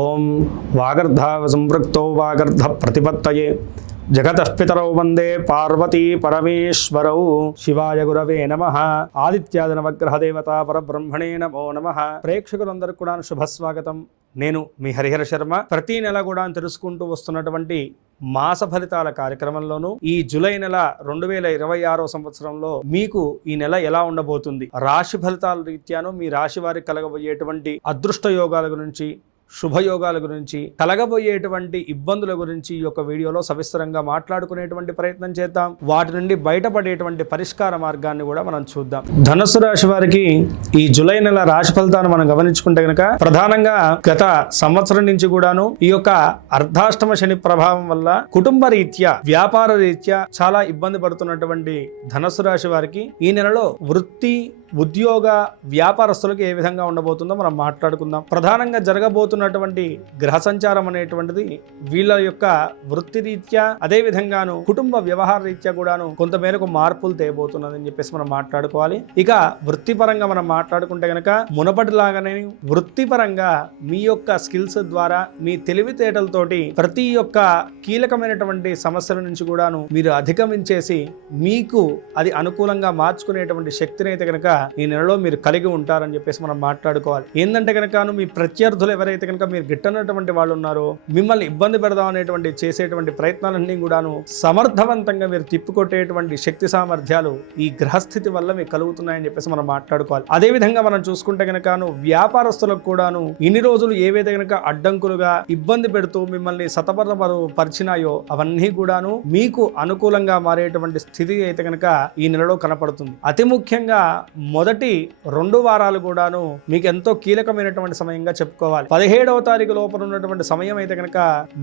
ఓం వాగర్ధావ సంపృక్తో వాగర్ధ ప్రతిపత్తయే జగతః పితరౌ వందే పార్వతీ పరమేశ్వరౌ. శివాయ గురవే నమః. ఆదిత్యాది నవగ్రహ దేవత పరబ్రహ్మణే నమో నమః. ప్రేక్షకులందరికీ కూడా శుభస్వాగతం. నేను మీ హరిహర శర్మ. ప్రతి నెల కూడా తెలుసుకుంటూ వస్తున్నటువంటి మాస ఫలితాల కార్యక్రమంలోనూ ఈ జూలై నెల 2026 సంవత్సరంలో మీకు ఈ నెల ఎలా ఉండబోతుంది, రాశి ఫలితాల రీత్యాను మీ రాశి వారికి కలగబోయేటువంటి అదృష్ట యోగాల గురించి, శుభయోగాల గురించి, కలగబోయేటువంటి ఇబ్బందుల గురించి ఈ యొక్క వీడియోలో సవిస్తరంగా మాట్లాడుకునేటువంటి ప్రయత్నం చేద్దాం. వాటి నుండి బయటపడేటువంటి పరిష్కార మార్గాన్ని కూడా మనం చూద్దాం. ధనుసు రాశి వారికి ఈ జూలై నెల రాశి ఫలితాన్ని మనం గమనించుకుంటే కనుక ప్రధానంగా గత సంవత్సరం నుంచి కూడాను ఈ యొక్క అర్ధాష్టమ శని ప్రభావం వల్ల కుటుంబ రీత్యా, వ్యాపార రీత్యా చాలా ఇబ్బంది పడుతున్నటువంటి ధనుసు రాశి వారికి ఈ నెలలో వృత్తి, ఉద్యోగ, వ్యాపారస్తులకు ఏ విధంగా ఉండబోతుందో మనం మాట్లాడుకుందాం. ప్రధానంగా జరగబోతున్నటువంటి గ్రహ సంచారం అనేటువంటిది వీళ్ళ యొక్క వృత్తి రీత్యా, అదే విధంగాను కుటుంబ వ్యవహార రీత్యా కూడాను కొంతమేరకు మార్పులు తేబోతున్నదని చెప్పేసి మనం మాట్లాడుకోవాలి. ఇక వృత్తిపరంగా మనం మాట్లాడుకుంటే కనుక మునపటిలాగానే వృత్తిపరంగా మీ యొక్క స్కిల్స్ ద్వారా, మీ తెలివితేటలతోటి ప్రతి ఒక్క కీలకమైనటువంటి సమస్యల నుంచి కూడాను మీరు అధిగమించేసి మీకు అది అనుకూలంగా మార్చుకునేటువంటి శక్తిని అయితే కనుక ఈ నెలలో మీరు కలిగి ఉంటారని చెప్పేసి మనం మాట్లాడుకోవాలి. ఏంటంటే కనుక మీ ప్రత్యర్థులు ఎవరైతే కనుక మీరు గిట్టనటువంటి వాళ్ళు ఉన్నారో, మిమ్మల్ని ఇబ్బంది పెడదాం అనేటువంటి చేసేటువంటి ప్రయత్నాలన్నీ కూడాను సమర్థవంతంగా మీరు తిప్పికొట్టేటువంటి శక్తి సామర్థ్యాలు ఈ గ్రహస్థితి వల్ల మీకు కలుగుతున్నాయని చెప్పేసి మనం మాట్లాడుకోవాలి. అదే విధంగా మనం చూసుకుంటే కనుక వ్యాపారస్తులకు కూడాను ఇన్ని రోజులు ఏవైతే కనుక అడ్డంకులుగా ఇబ్బంది పెడుతూ మిమ్మల్ని పరిచినాయో అవన్నీ కూడాను మీకు అనుకూలంగా మారేటువంటి స్థితి అయితే కనుక ఈ నెలలో కనపడుతుంది. అతి ముఖ్యంగా మొదటి 2 వారాలు కూడాను మీకు ఎంతో కీలకమైనటువంటి సమయంగా చెప్పుకోవాలి. 17వ తారీఖు లోపల ఉన్నటువంటి సమయం అయితే కనుక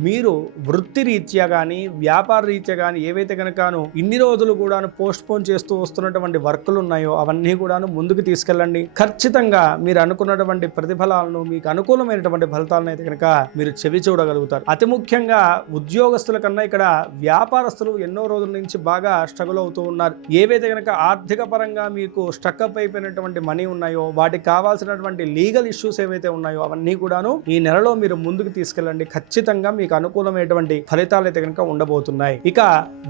మీరు వృత్తి రీత్యా కానీ, వ్యాపార రీత్యా కానీ ఏవైతే కనుకను ఇన్ని రోజులు కూడాను పోస్ట్ పోన్ చేస్తూ వస్తున్నటువంటి వర్కులు ఉన్నాయో అవన్నీ కూడాను ముందుకు తీసుకెళ్ళండి. ఖచ్చితంగా మీరు అనుకున్నటువంటి ప్రతిఫలాలను, మీకు అనుకూలమైనటువంటి ఫలితాలను అయితే కనుక మీరు చెవి చూడగలుగుతారు. అతి ముఖ్యంగా ఉద్యోగస్తుల కన్నా ఇక్కడ వ్యాపారస్తులు ఎన్నో రోజుల నుంచి బాగా స్ట్రగుల్ అవుతూ ఉన్నారు. ఏవైతే కనుక ఆర్థిక పరంగా మీకు స్టక్అప్ అయిపోయినటువంటి మనీ ఉన్నాయో, వాటికి కావాల్సినటువంటి లీగల్ ఇష్యూస్ ఏవైతే ఉన్నాయో అవన్నీ కూడాను ఈ నెలలో మీరు ముందుకు తీసుకెళ్ళండి. ఖచ్చితంగా మీకు అనుకూలమైనటువంటి ఫలితాలు అయితే కనుక ఉండబోతున్నాయి. ఇక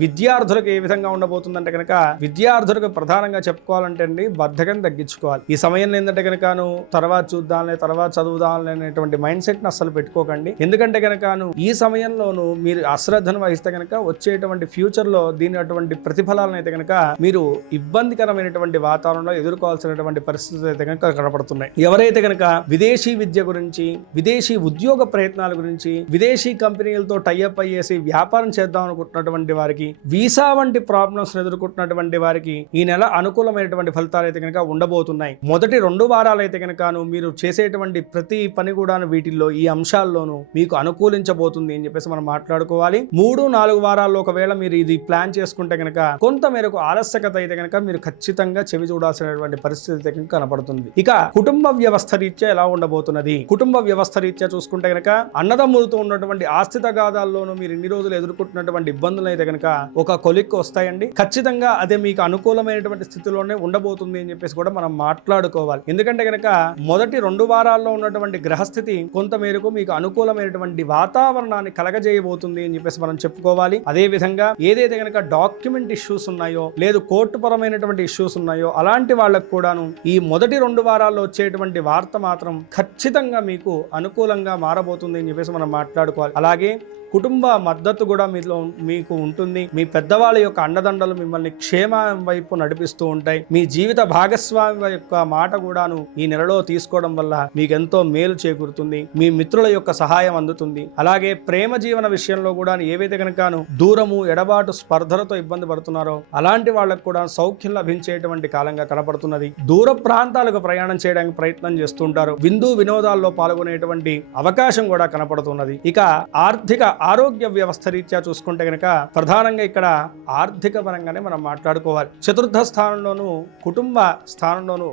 విద్యార్థులకు ఏ విధంగా ఉండబోతుందంటే కనుక విద్యార్థులకు ప్రధానంగా చెప్పుకోవాలంటే అండి, బద్ధకం తగ్గించుకోవాలి. ఈ సమయంలో ఏంటంటే కనుకను తర్వాత చూద్దాంలే, తర్వాత చదువుదాంలే అనేటువంటి మైండ్ సెట్ ని అస్సలు పెట్టుకోకండి. ఎందుకంటే కనుకను ఈ సమయంలోనూ మీరు అశ్రద్ధను వహిస్తే కనుక వచ్చేటువంటి ఫ్యూచర్ లో దీని అటువంటి ప్రతిఫలాలను అయితే కనుక మీరు ఇబ్బందికరమైనటువంటి వాతావరణంలో ఎదుర్కోవాల్సినటువంటి పరిస్థితులు అయితే కనుక కనపడుతున్నాయి. ఎవరైతే కనుక విదేశీ విద్య గురించి, విదేశీ ఉద్యోగ ప్రయత్నాల గురించి, విదేశీ కంపెనీలతో టైఅప్ అయ్యేసి వ్యాపారం చేద్దాం అనుకుంటున్నటువంటి వారికి, వీసా వంటి ప్రాబ్లమ్స్ ఎదుర్కొంటున్నటువంటి వారికి ఈ నెల అనుకూలమైనటువంటి ఫలితాలు అయితే కనుక ఉండబోతున్నాయి. మొదటి 2 వారాలు అయితే కనుక మీరు చేసేటువంటి ప్రతి పని కూడా వీటిల్లో ఈ అంశాల్లోనూ మీకు అనుకూలించబోతుంది అని చెప్పేసి మనం మాట్లాడుకోవాలి. 3-4 వారాల్లో ఒకవేళ మీరు ఇది ప్లాన్ చేసుకుంటే కనుక కొంత మేరకు ఆలస్యకత అయితే కనుక మీరు ఖచ్చితంగా చెవి చూడాల్సినటువంటి పరిస్థితి కనపడుతుంది. ఇక కుటుంబ వ్యవస్థ రీత్యా ఎలా ఉండబోతున్నది? కుటుంబ వ్యవస్థ రీత్యా చూసుకుంటే కనుక అన్నదమ్ములతో ఉన్నటువంటి ఆస్తి తగాదాల్లోనూ మీరు ఇన్ని రోజులు ఎదుర్కొంటున్నటువంటి ఇబ్బందులు అయితే కనుక ఒక కొలిక్కి వస్తాయండి. ఖచ్చితంగా అదే మీకు అనుకూలమైనటువంటి స్థితిలోనే ఉండబోతుంది అని చెప్పేసి కూడా మనం మాట్లాడుకోవాలి. ఎందుకంటే కనుక మొదటి 2 వారాల్లో ఉన్నటువంటి గ్రహస్థితి కొంత మేరకు మీకు అనుకూలమైనటువంటి వాతావరణాన్ని కలగజేయబోతుంది అని చెప్పేసి మనం చెప్పుకోవాలి. అదే విధంగా ఏదైతే కనుక డాక్యుమెంట్ ఇష్యూస్ ఉన్నాయో, లేదు కోర్టు పరమైనటువంటి ఇష్యూస్ ఉన్నాయో అలాంటి వాళ్ళకు కూడాను ఈ మొదటి 2 వారాల్లో వచ్చేటువంటి వార్త మాత్రం ఖచ్చితంగా మీకు అనుకూలంగా మారబోతుంది అని చెప్పేసి మనం మాట్లాడుకోవాలి. అలాగే కుటుంబ మద్దతు కూడా మీకు ఉంటుంది. మీ పెద్దవాళ్ళ యొక్క అండదండలు మిమ్మల్ని క్షేమం వైపు నడిపిస్తూ ఉంటాయి. మీ జీవిత భాగస్వామి యొక్క మాట కూడాను ఈ నెలలో తీసుకోవడం వల్ల మీకు ఎంతో మేలు చేకూరుతుంది. మీ మిత్రుల యొక్క సహాయం అందుతుంది. అలాగే ప్రేమ జీవన విషయంలో కూడా ఏవైతే కనుకను దూరము, ఎడబాటు, స్పర్ధలతో ఇబ్బంది పడుతున్నారో అలాంటి వాళ్ళకు కూడా సౌఖ్యం లభించేటువంటి కాలంగా కనపడుతున్నది. దూర ప్రాంతాలకు ప్రయాణం చేయడానికి ప్రయత్నం చేస్తుంటారు. విందు వినోదాల్లో పాల్గొనేటువంటి అవకాశం కూడా కనపడుతున్నది. ఇక ఆరోగ్య వ్యవస్థ రీత్యా చూసుకుంటే కనుక ప్రధానంగా ఇక్కడ ఆర్థిక పరంగానే మనం మాట్లాడుకోవాలి. చతుర్థ స్థానంలోను, కుటుంబ స్థానంలోను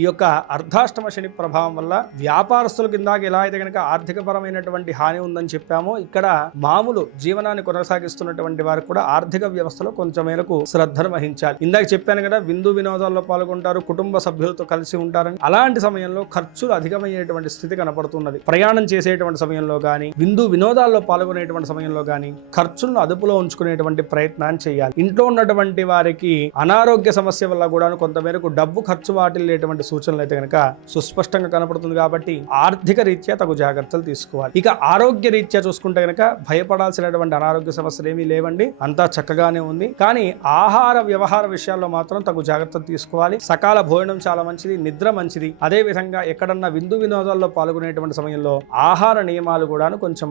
ఈ యొక్క అర్ధాష్టమ శని ప్రభావం వల్ల వ్యాపారస్తులకు ఇందాక ఎలా అయితే కనుక ఆర్థిక పరమైనటువంటి హాని ఉందని చెప్పామో, ఇక్కడ మామూలు జీవనాన్ని కొనసాగిస్తున్నటువంటి వారికి కూడా ఆర్థిక వ్యవస్థలో కొంచెం మేరకు శ్రద్ధను వహించాలి. ఇందాక చెప్పాను కదా, విందు వినోదాల్లో పాల్గొంటారు, కుటుంబ సభ్యులతో కలిసి ఉంటారని. అలాంటి సమయంలో ఖర్చులు అధికమయ్యేటువంటి స్థితి కనపడుతున్నది. ప్రయాణం చేసేటువంటి సమయంలో కానీ, విందు వినోదాల్లో పాల్గొనేటువంటి సమయంలో కానీ ఖర్చులను అదుపులో ఉంచుకునేటువంటి ప్రయత్నాన్ని చేయాలి. ఇంట్లో ఉన్నటువంటి వారికి అనారోగ్య సమస్య వల్ల కూడా కొంతమేరకు డబ్బు ఖర్చు వాటిల్లేటువంటి సూచనలు అయితే కనుక సుస్పష్టంగా కనపడుతుంది. కాబట్టి ఆర్థిక రీత్యా తగు జాగ్రత్తలు తీసుకోవాలి. ఇక ఆరోగ్య రీత్యా చూసుకుంటే కనుక భయపడాల్సినటువంటి అనారోగ్య సమస్యలు ఏమీ లేవండి, అంతా చక్కగానే ఉంది. కానీ ఆహార వ్యవహార విషయాల్లో మాత్రం తగు జాగ్రత్తలు తీసుకోవాలి. సకాల భోజనం చాలా మంచిది, నిద్ర మంచిది. అదే విధంగా ఎక్కడన్నా విందు వినోదాల్లో పాల్గొనేటువంటి సమయంలో ఆహార నియమాలు కూడా కొంచెం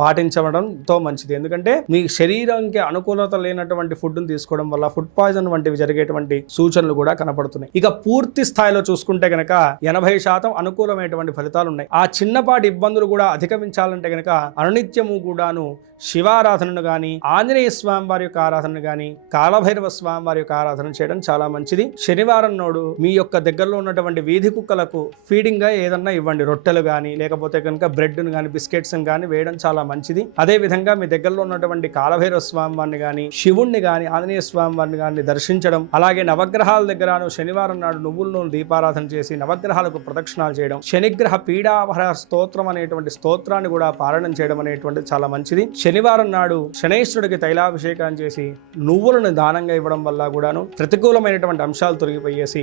పాటించడంతో మంచిది. ఎందుకంటే మీ శరీరానికి అనుకూలత లేనటువంటి ఫుడ్ ని తీసుకోవడం వల్ల ఫుడ్ పాయిజన్ వంటివి జరిగేటువంటి సూచనలు కూడా కనపడుతున్నాయి. ఇక పూర్తి స్థాయిలో చూసుకుంటే గనక 80% అనుకూలమైనటువంటి ఫలితాలు ఉన్నాయి. ఆ చిన్నపాటి ఇబ్బందులు కూడా అధిగమించాలంటే గనక అనునిత్యము కూడాను శివారాధనను గాని, ఆంజనేయ స్వామి వారి యొక్క ఆరాధనను గాని, కాలభైరవ స్వామి వారి యొక్క ఆరాధన చేయడం చాలా మంచిది. శనివారం నాడు మీ యొక్క దగ్గరలో ఉన్నటువంటి వీధి కుక్కలకు ఫీడింగ్ గా ఏదన్నా ఇవ్వండి. రొట్టెలు గాని, లేకపోతే కనుక బ్రెడ్ ను గాని, బిస్కెట్స్ గాని వేయడం చాలా మంచిది. అదే విధంగా మీ దగ్గరలో ఉన్నటువంటి కాలభైరవ స్వామి వారిని గాని, శివుణ్ణి గాని, ఆంజనేయ స్వామి వారిని గాని దర్శించడం, అలాగే నవగ్రహాల దగ్గర శనివారం నాడు నువ్వుల నూనె దీపారాధన చేసి నవగ్రహాలకు ప్రదక్షిణాలు చేయడం, శనిగ్రహ పీడావహర స్తోత్రం అనేటువంటి స్తోత్రాన్ని కూడా పారాయణం చేయడం అనేటువంటిది చాలా మంచిది. శనివారం నాడు శనేశ్వరుడికి తైలాభిషేకం చేసి నువ్వులను దానంగా ఇవ్వడం వల్ల కూడాను ప్రతికూలమైనటువంటి అంశాలు తొలగిపోయేసి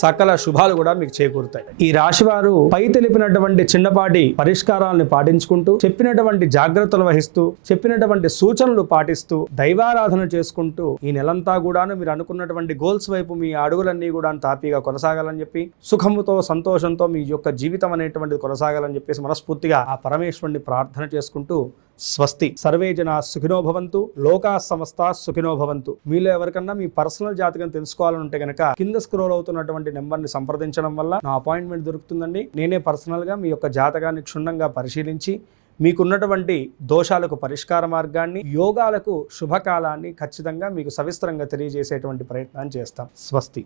సకల శుభాలు కూడా మీకు చేకూరుతాయి. ఈ రాశి వారు పై తెలిపినటువంటి చిన్నపాటి పరిష్కారాలను పాటించుకుంటూ, చెప్పినటువంటి జాగ్రత్తలు వహిస్తూ, చెప్పినటువంటి సూచనలు పాటిస్తూ, దైవారాధన చేసుకుంటూ ఈ నెలంతా కూడాను మీరు అనుకున్నటువంటి గోల్స్ వైపు మీ అడుగులన్నీ కూడా తాపీగా కొనసాగాలని చెప్పి, సుఖముతో సంతోషంతో మీ యొక్క జీవితం అనేటువంటిది కొనసాగాలని చెప్పేసి మనస్ఫూర్తిగా ఆ పరమేశ్వరుని ప్రార్థన చేసుకుంటూ స్వస్తి. సర్వే జనా సుఖినో భవంతు, లోకా సమస్తా సుఖినో భవంతు. మీలో ఎవరికన్నా మీ పర్సనల్ జాతకం తెలుసుకోవాలంటే కనుక కింద స్క్రోల్ అవుతున్నటువంటి నెంబర్ని సంప్రదించడం వల్ల నా అపాయింట్మెంట్ దొరుకుతుందండి. నేనే పర్సనల్గా మీ యొక్క జాతకాన్ని క్షుణ్ణంగా పరిశీలించి మీకున్నటువంటి దోషాలకు పరిష్కార మార్గాన్ని, యోగాలకు శుభకాలాన్ని ఖచ్చితంగా మీకు సవిస్తరంగా తెలియజేసేటువంటి ప్రయత్నాన్ని చేస్తాం. స్వస్తి.